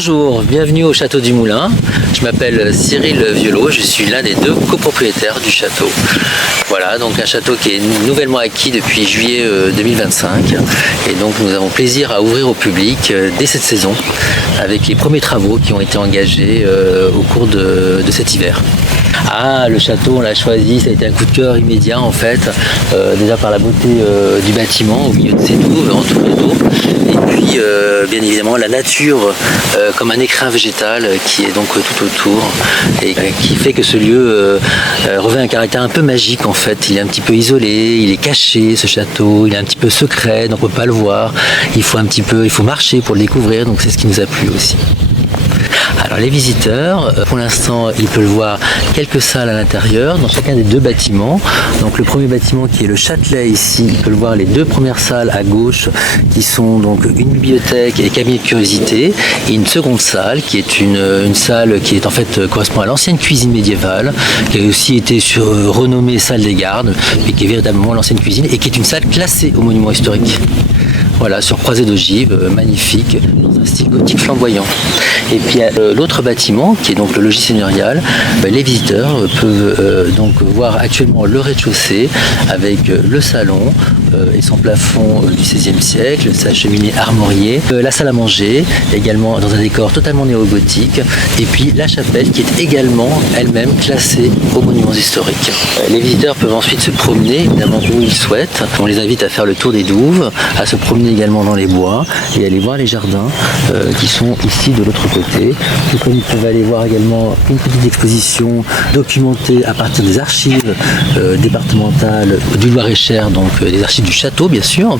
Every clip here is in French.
Bonjour, bienvenue au Château du Moulin. Je m'appelle Cyril Violot, je suis l'un des deux copropriétaires du château. Voilà, donc un château qui est nouvellement acquis depuis juillet 2025. Et donc nous avons plaisir à ouvrir au public dès cette saison avec les premiers travaux qui ont été engagés au cours de cet hiver. Ah, le château, on l'a choisi, ça a été un coup de cœur immédiat en fait, déjà par la beauté du bâtiment au milieu de ces douves, entouré d'eau, et puis bien évidemment la nature comme un écrin végétal qui est donc tout autour et qui fait que ce lieu revêt un caractère un peu magique en fait. Il est un petit peu isolé, il est caché ce château, il est un petit peu secret, donc on ne peut pas le voir, il faut marcher pour le découvrir, donc c'est ce qui nous a plu aussi. Alors les visiteurs, pour l'instant, ils peuvent voir quelques salles à l'intérieur, dans chacun des deux bâtiments. Donc le premier bâtiment qui est le Châtelet ici, ils peuvent voir les deux premières salles à gauche, qui sont donc une bibliothèque et cabinet de curiosité, et une seconde salle qui est une salle qui est en fait correspond à l'ancienne cuisine médiévale, qui a aussi été renommée salle des gardes, mais qui est véritablement l'ancienne cuisine et qui est une salle classée au monument historique. Voilà, sur croisée d'ogives, magnifique, dans un style gothique flamboyant. Et puis l'autre bâtiment, qui est donc le logis seigneurial, les visiteurs peuvent donc voir actuellement le rez-de-chaussée avec le salon et son plafond du XVIe siècle, sa cheminée armoriée, la salle à manger, également dans un décor totalement néo-gothique, et puis la chapelle qui est également elle-même classée aux monuments historiques. Les visiteurs peuvent ensuite se promener, évidemment où ils souhaitent. On les invite à faire le tour des douves, à se promener également dans les bois et aller voir les jardins qui sont ici de l'autre côté. Tout comme ils peuvent aller voir également une petite exposition documentée à partir des archives départementales du Loir-et-Cher, donc des archives du château bien sûr.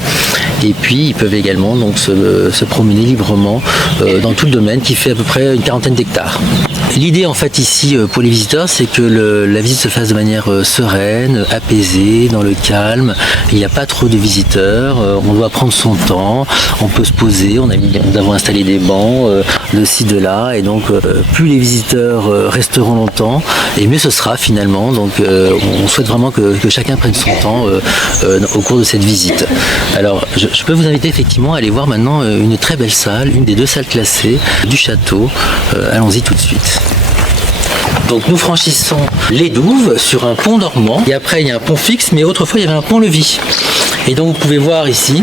Et puis ils peuvent également donc se promener librement dans tout le domaine qui fait à peu près une quarantaine d'hectares. L'idée en fait ici pour les visiteurs, c'est que la visite se fasse de manière sereine, apaisée, dans le calme. Il n'y a pas trop de visiteurs, on doit prendre son temps, on peut se poser, nous avons installé des bancs de ci, de là, et donc plus les visiteurs resteront longtemps, et mieux ce sera finalement. Donc on souhaite vraiment que chacun prenne son temps au cours de cette visite. Alors je peux vous inviter effectivement à aller voir maintenant une très belle salle, une des deux salles classées du château. Allons-y tout de suite. Donc nous franchissons les douves sur un pont dormant, et après il y a un pont fixe, mais autrefois il y avait un pont-levis. Et donc vous pouvez voir ici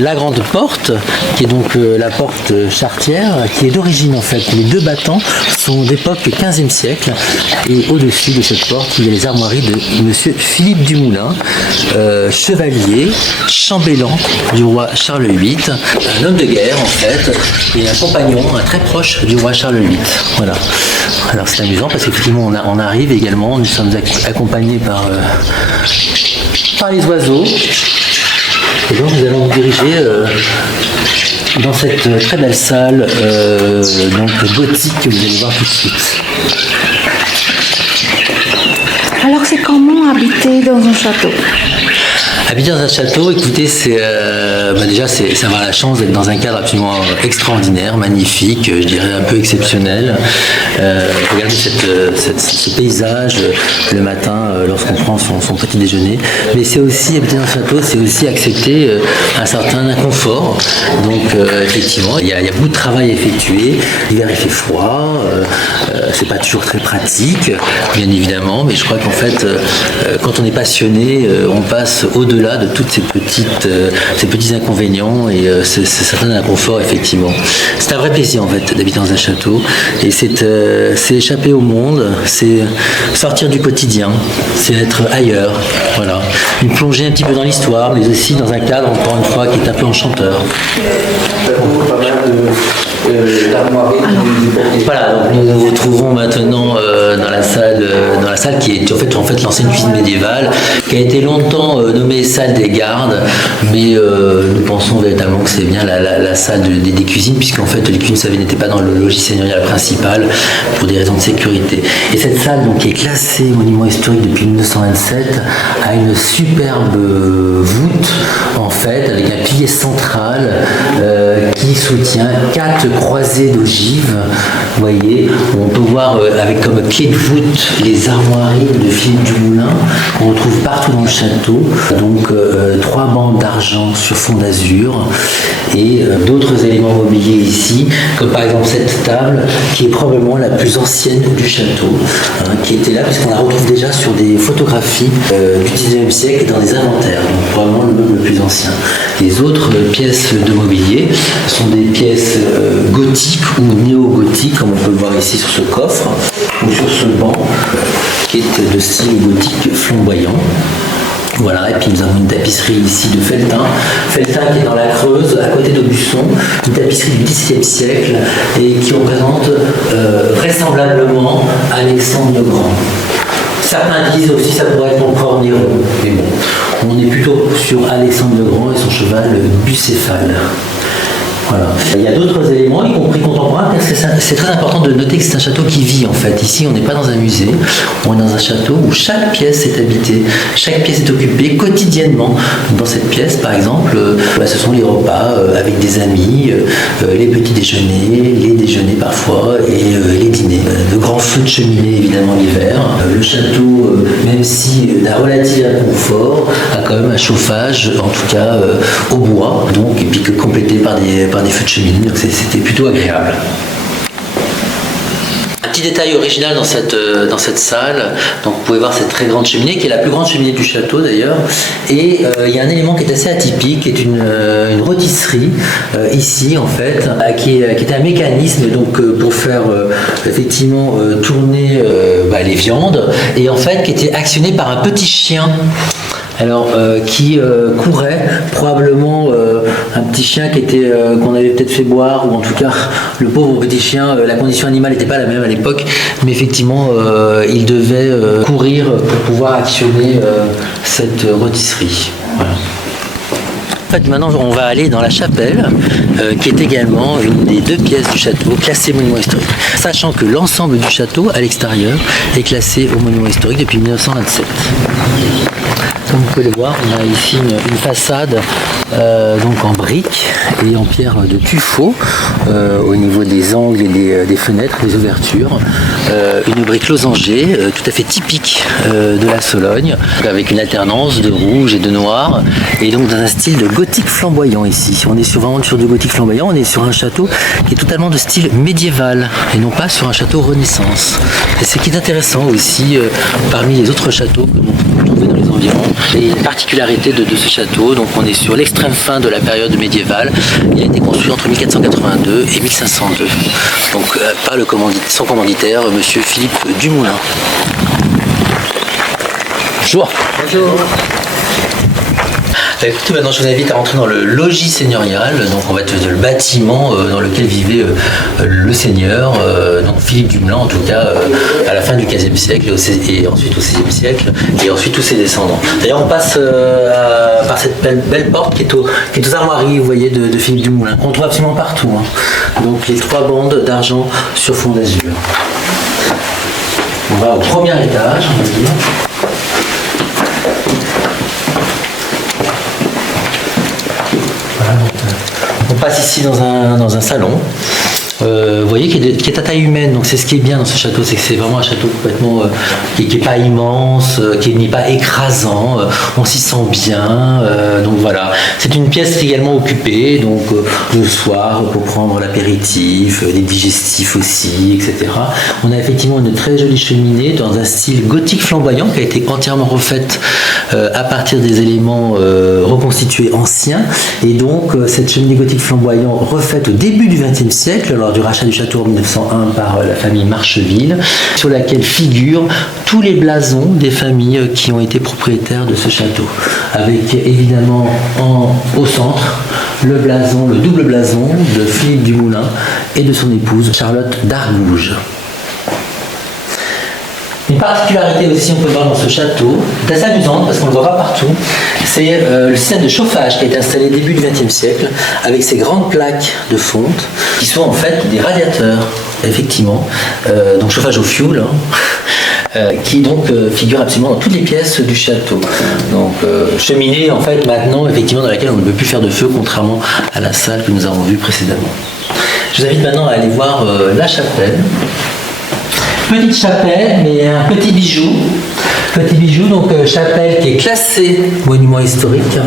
la grande porte, qui est donc la porte charretière, qui est d'origine en fait. Les deux battants sont d'époque 15e siècle, et au-dessus de cette porte, il y a les armoiries de monsieur Philippe du Moulin, chevalier, chambellan du roi Charles VIII, un homme de guerre en fait, et un compagnon, un très proche du roi Charles VIII. Voilà. Alors c'est amusant parce qu'effectivement on arrive également, nous sommes accompagnés par les oiseaux. Et donc nous allons nous diriger dans cette très belle salle donc gothique que vous allez voir tout de suite. Alors c'est comment habiter dans un château ? Habiter dans un château, écoutez, c'est avoir la chance d'être dans un cadre absolument extraordinaire, magnifique, je dirais un peu exceptionnel. Regardez ce paysage le matin lorsqu'on prend son petit déjeuner. Mais c'est aussi, habiter dans un château, c'est aussi accepter un certain inconfort. Donc effectivement, il y a beaucoup de travail à effectuer. L'hiver il fait froid, c'est pas toujours très pratique, bien évidemment, mais je crois qu'en fait, quand on est passionné, on passe au-delà de toutes ces petits inconvénients et c'est certain inconfort effectivement. C'est un vrai plaisir en fait d'habiter dans un château, et c'est échapper au monde, c'est sortir du quotidien, c'est être ailleurs, voilà. Une plongée un petit peu dans l'histoire, mais aussi dans un cadre encore une fois qui est un peu enchanteur. Voilà, donc nous nous retrouvons maintenant dans la salle qui est en fait l'ancienne cuisine médiévale, qui a été longtemps nommée salle des gardes, mais nous pensons véritablement que c'est bien la salle des cuisines, puisqu'en fait les cuisines, vous savez, n'étaient pas dans le logis seigneurial principal pour des raisons de sécurité. Et cette salle donc qui est classée monument historique depuis 1927 a une superbe voûte en fait, avec un pilier central qui soutient tient 4 croisées d'ogives, vous voyez, où on peut voir avec comme pied de voûte les armoiries de Philippe Dumoulin qu'on retrouve partout dans le château. Donc 3 bandes d'argent sur fond d'azur et d'autres éléments mobiliers ici, comme par exemple cette table qui est probablement la plus ancienne du château, hein, qui était là puisqu'on la retrouve déjà sur des photographies du 19e siècle et dans des inventaires, donc probablement le meuble le plus ancien. Les autres pièces de mobilier sont des pièces gothiques ou néo-gothiques, comme on peut le voir ici sur ce coffre ou sur ce banc qui est de style gothique flamboyant. Voilà, et puis nous avons une tapisserie ici de Felletin qui est dans la Creuse, à côté d'Aubusson, une tapisserie du XVIIe siècle et qui représente vraisemblablement Alexandre le Grand. Certains disent aussi que ça pourrait être encore Néron, mais bon, on est plutôt sur Alexandre le Grand et son cheval Bucéphale. Voilà. Il y a d'autres éléments, y compris contemporains, parce que c'est très important de noter que c'est un château qui vit en fait. Ici, on n'est pas dans un musée, on est dans un château où chaque pièce est habitée, chaque pièce est occupée quotidiennement. Dans cette pièce, par exemple, ce sont les repas avec des amis, les petits déjeuners, les déjeuners parfois et les dîners. De grands feux de cheminée évidemment l'hiver. Le château, même si d'un relatif confort, a quand même un chauffage, en tout cas au bois, donc, et puis que complété par des feux de cheminée, donc c'était plutôt agréable. Un petit détail original dans cette salle, donc vous pouvez voir cette très grande cheminée, qui est la plus grande cheminée du château d'ailleurs, et il y a un élément qui est assez atypique, qui est une rôtisserie, ici en fait, qui est un mécanisme donc, pour faire effectivement tourner les viandes, et en fait qui était actionné par un petit chien. Alors, qui courait, probablement un petit chien qu'on avait peut-être fait boire, ou en tout cas, le pauvre petit chien, la condition animale n'était pas la même à l'époque, mais effectivement, il devait courir pour pouvoir actionner cette rôtisserie. Voilà. En fait, maintenant, on va aller dans la chapelle, qui est également une des 2 pièces du château classées monument historique, sachant que l'ensemble du château, à l'extérieur, est classé au monument historique depuis 1927. Comme vous pouvez le voir, on a ici une façade donc en briques et en pierre de tuffeau au niveau des angles et des fenêtres, des ouvertures. Une brique losangée tout à fait typique de la Sologne, avec une alternance de rouge et de noir, et donc dans un style de gothique flamboyant ici. On est vraiment sur du gothique flamboyant, on est sur un château qui est totalement de style médiéval et non pas sur un château Renaissance. Et ce qui est intéressant aussi parmi les autres châteaux que l'on peut trouver dans les environs, et la particularité de ce château, donc on est sur l'extrême fin de la période médiévale. Il a été construit entre 1482 et 1502, donc par son commanditaire, monsieur Philippe Dumoulin. Bonjour. Bonjour. Écoutez, maintenant je vous invite à rentrer dans le logis seigneurial, donc on va être le bâtiment dans lequel vivait le seigneur, donc Philippe Dumoulin en tout cas, à la fin du XVe siècle et ensuite au XVIe siècle, et ensuite tous ses descendants. D'ailleurs on passe par cette belle porte qui est aux armoiries, vous voyez, de Philippe Dumoulin, qu'on trouve absolument partout, hein. Donc les 3 bandes d'argent sur fond d'azur. On va au premier étage, on va dire. On passe ici dans un salon, vous voyez, qui est à taille humaine, donc c'est ce qui est bien dans ce château, c'est que c'est vraiment un château complètement qui n'est pas immense, qui n'est pas écrasant, on s'y sent bien, donc voilà. C'est une pièce également occupée, donc le soir pour prendre l'apéritif, les digestifs aussi, etc. On a effectivement une très jolie cheminée dans un style gothique flamboyant qui a été entièrement refaite à partir des éléments reconstitués anciens, et donc cette cheminée gothique flamboyant refaite au début du XXe siècle, lors du rachat du château en 1901 par la famille Marcheville, sur laquelle figurent tous les blasons des familles qui ont été propriétaires de ce château, avec évidemment au centre le double blason de Philippe Dumoulin et de son épouse Charlotte d'Argouges. Une particularité aussi, on peut voir dans ce château, c'est assez amusante parce qu'on le voit pas partout, c'est le système de chauffage qui a été installé début du XXe siècle avec ces grandes plaques de fonte qui sont en fait des radiateurs, effectivement, donc chauffage au fioul, hein. qui donc figure absolument dans toutes les pièces du château. Donc cheminée en fait maintenant effectivement dans laquelle on ne peut plus faire de feu, contrairement à la salle que nous avons vue précédemment. Je vous invite maintenant à aller voir la chapelle. Petite chapelle, mais un petit bijou. Petit bijou, donc chapelle qui est classée monument historique.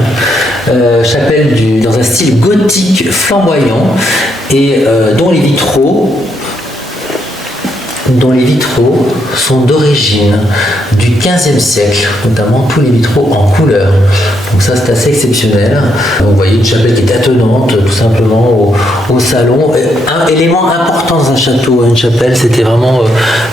Chapelle dans un style gothique flamboyant et dont les vitraux sont d'origine du XVe siècle, notamment tous les vitraux en couleur. Donc ça c'est assez exceptionnel. Donc, vous voyez une chapelle qui est attenante tout simplement au salon. Un élément important dans un château, une chapelle, c'était vraiment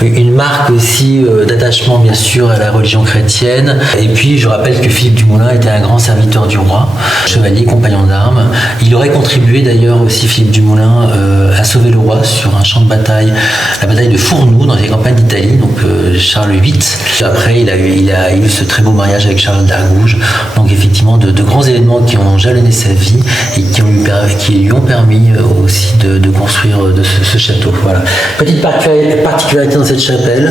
une marque aussi d'attachement bien sûr à la religion chrétienne. Et puis je rappelle que Philippe du Moulin était un grand serviteur du roi, chevalier, compagnon d'armes. Il aurait contribué d'ailleurs aussi, Philippe du Moulin, à sauver le roi sur un champ de bataille, la bataille de Fournoux dans les campagnes d'Italie, donc Charles VIII. Après il a eu ce très beau mariage avec Charles d'Argouges. Donc effectivement de grands événements qui ont jalonné sa vie et qui lui ont permis aussi de construire ce château. Voilà. Petite particularité dans cette chapelle.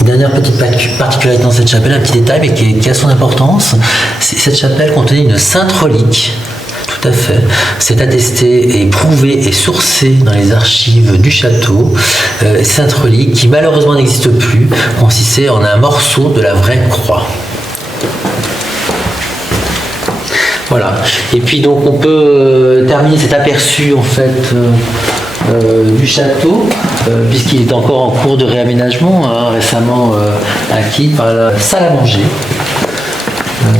Une dernière petite particularité dans cette chapelle, un petit détail mais qui a son importance. Cette chapelle contenait une sainte relique. Tout à fait. C'est attesté et prouvé et sourcé dans les archives du château. Sainte relique qui malheureusement n'existe plus, consistait en un morceau de la vraie croix. Voilà. Et puis donc on peut terminer cet aperçu en fait du château, puisqu'il est encore en cours de réaménagement, récemment acquis par la salle à manger.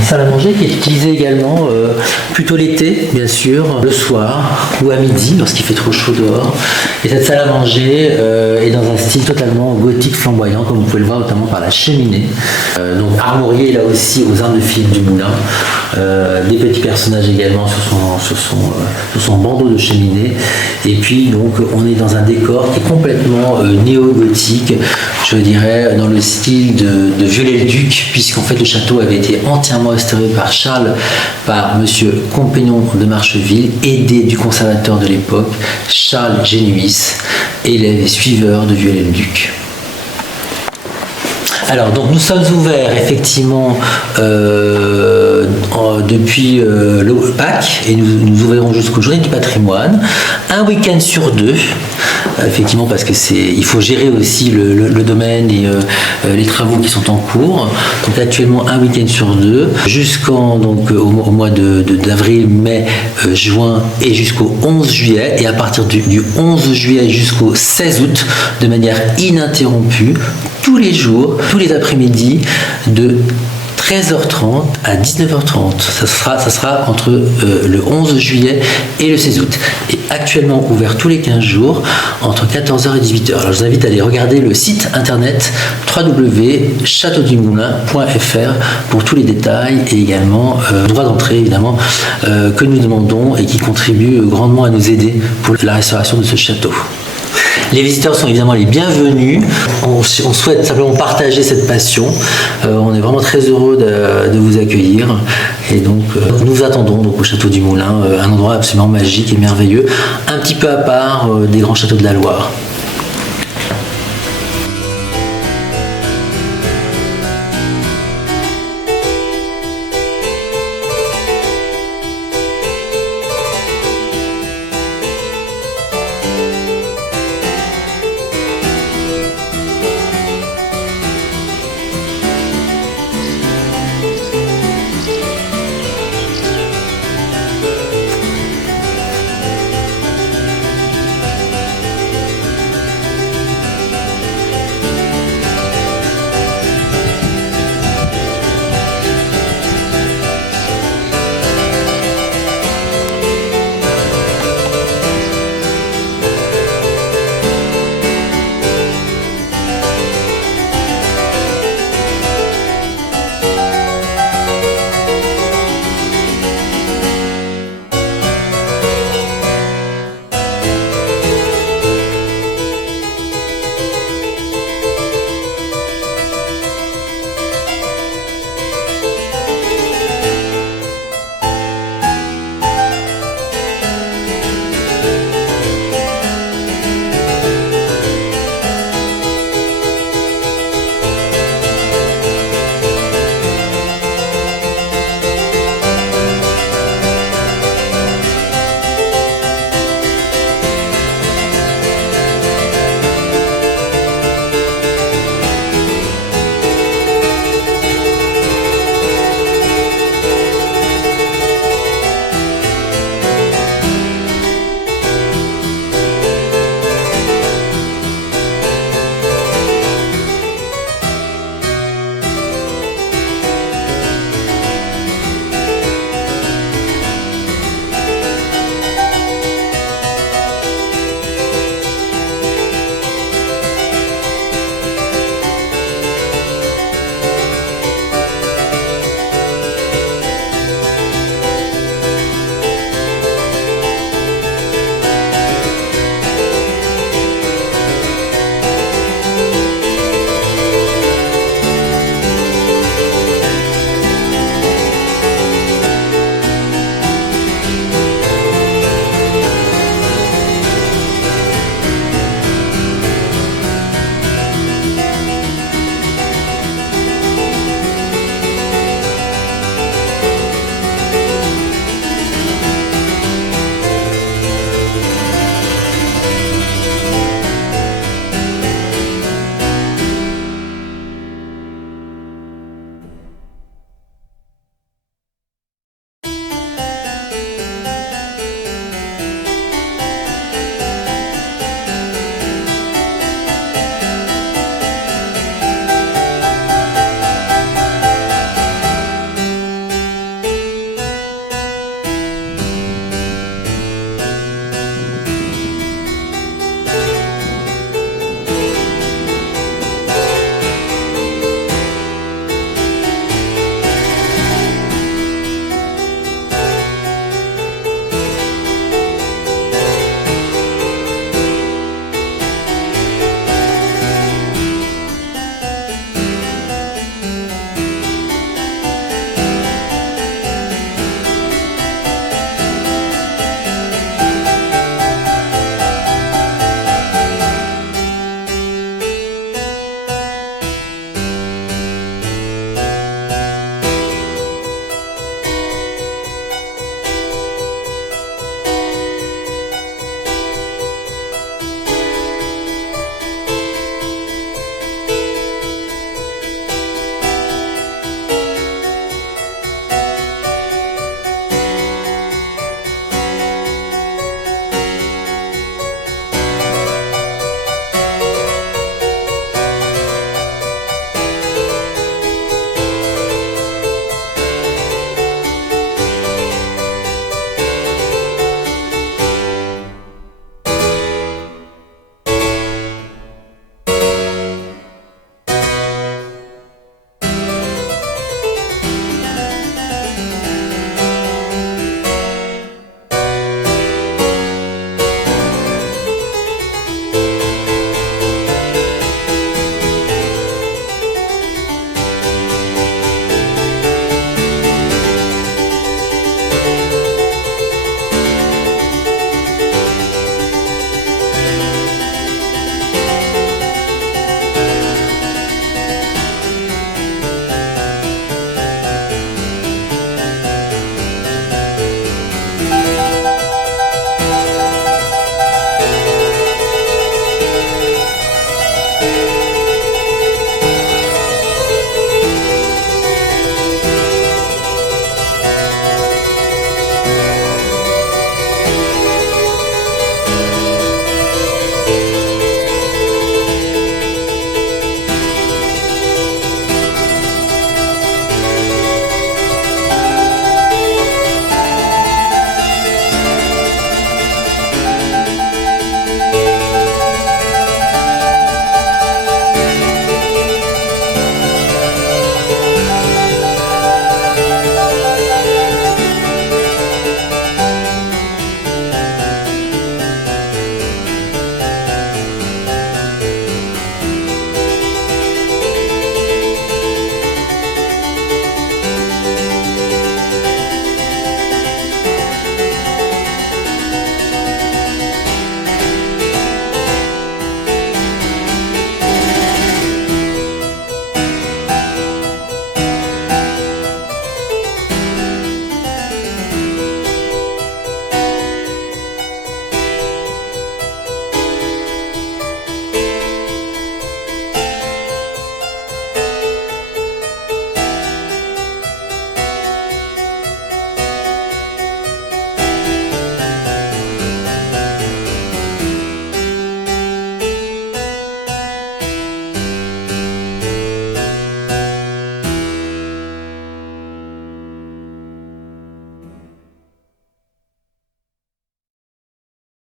Salle à manger qui est utilisée également plutôt l'été, bien sûr, le soir ou à midi lorsqu'il fait trop chaud dehors. Et cette salle à manger est dans un style totalement gothique flamboyant, comme vous pouvez le voir notamment par la cheminée. Donc armoriée là aussi aux armes de Philippe du Moulin. Des petits personnages également sur son bandeau de cheminée. Et puis donc on est dans un décor qui est complètement néo-gothique, je dirais dans le style de Viollet-le-Duc, puisqu'en fait le château avait été entièrement restauré par monsieur Compagnon de Marcheville, aidé du conservateur de l'époque, Charles Génuis, élève et suiveur de Viollet-le-Duc. Alors, donc nous sommes ouverts effectivement depuis le Pâques et nous ouvrirons jusqu'aux Journées du patrimoine, un week-end sur deux, effectivement parce que il faut gérer aussi le domaine et les travaux qui sont en cours. Donc actuellement un week-end sur deux, jusqu'au mois d'avril, mai, juin et jusqu'au 11 juillet, et à partir du 11 juillet jusqu'au 16 août, de manière ininterrompue, tous les jours, tous les après-midi, de 13h30 à 19h30. Ça sera entre le 11 juillet et le 16 août. Et actuellement ouvert tous les 15 jours, entre 14h et 18h. Alors je vous invite à aller regarder le site internet www.chateaudumoulin.fr pour tous les détails et également le droit d'entrée évidemment que nous demandons et qui contribue grandement à nous aider pour la restauration de ce château. Les visiteurs sont évidemment les bienvenus. On souhaite simplement partager cette passion. On est vraiment très heureux de vous accueillir. Et donc, nous vous attendons donc, au Château du Moulin, un endroit absolument magique et merveilleux, un petit peu à part des grands châteaux de la Loire.